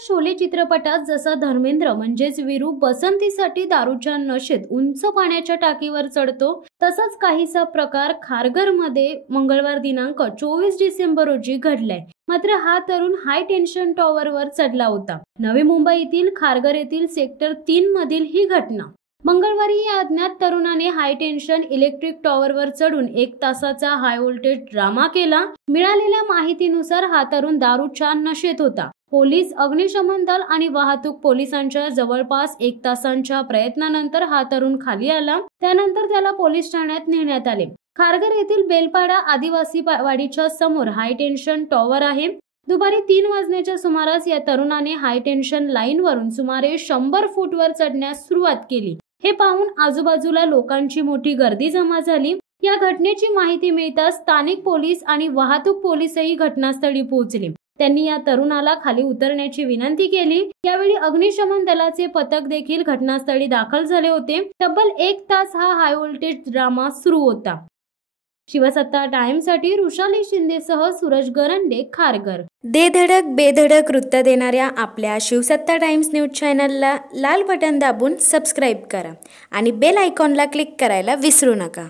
शोले चित्रपटात जसा धर्मेंद्र म्हणजेच वीरू बसंतीसाठी दारूच्या नशेत उंच पाण्याच्या टाकीवर चढतो, तसाच काहीसा प्रकार खारघरमध्ये मंगळवार दिनांक 24 डिसेंबर रोजी घडलाय. मात्र हा तरुण हाय टेन्शन टॉवरवर चढला होता. नवी मुंबईतील खारघर येथील सेक्टर 3 मधील ही घटना. मंगळवारी या अज्ञात तरुणाने हाय टेन्शन इलेक्ट्रिक टॉवरवर चढून 1 तासाचा हाय व्होल्टेज ड्रामा केला. मिळालेल्या माहितीनुसार हा तरुण दारूच्या नशेत होता. पोलीस, अग्निशमन दल आणि वाहतूक पोलिसांच्या जवळपास 1 तासांच्या प्रयत्नानंतर हा तरुण खाली आला. त्यानंतर त्याला पोलीस ठाण्यात नेण्यात आले. खारघर येथील बेलपाडा आदिवासी वाडीच्या समोर हाय टेन्शन टॉवर आहे. दुपारी 3 वाजण्याच्या सुमारास या तरुणाने हाय टेन्शन लाईनवरून सुमारे 100 फूटवर चढण्यास सुरुवात केली. हे पाहून आजूबाजूला लोकांची मोठी गर्दी जमा झाली. या घटनेची माहिती मिळताच स्थानिक पोलीस आणि वाहतूक पोलीसही घटनास्थळी पोहोचले. त्यांनी या तरुणाला खाली उतरण्याची विनंती केली. यावेळी अग्निशमन दलाचे पथक देखील घटनास्थळी दाखल झाले होते. तब्बल 1 तास हा हाय व्होल्टेज ड्रामा सुरू होता. शिवसत्ता टाइम्ससाठी रुशाली शिंदेसह सूरज गरंडे, खारघर. दे धडक बेधडक वृत्त देणाऱ्या आपल्या शिवसत्ता टाइम्स न्यूज चॅनलला लाल बटन दाबून सबस्क्राईब करा आणि बेल आयकॉनला क्लिक करायला विसरू नका.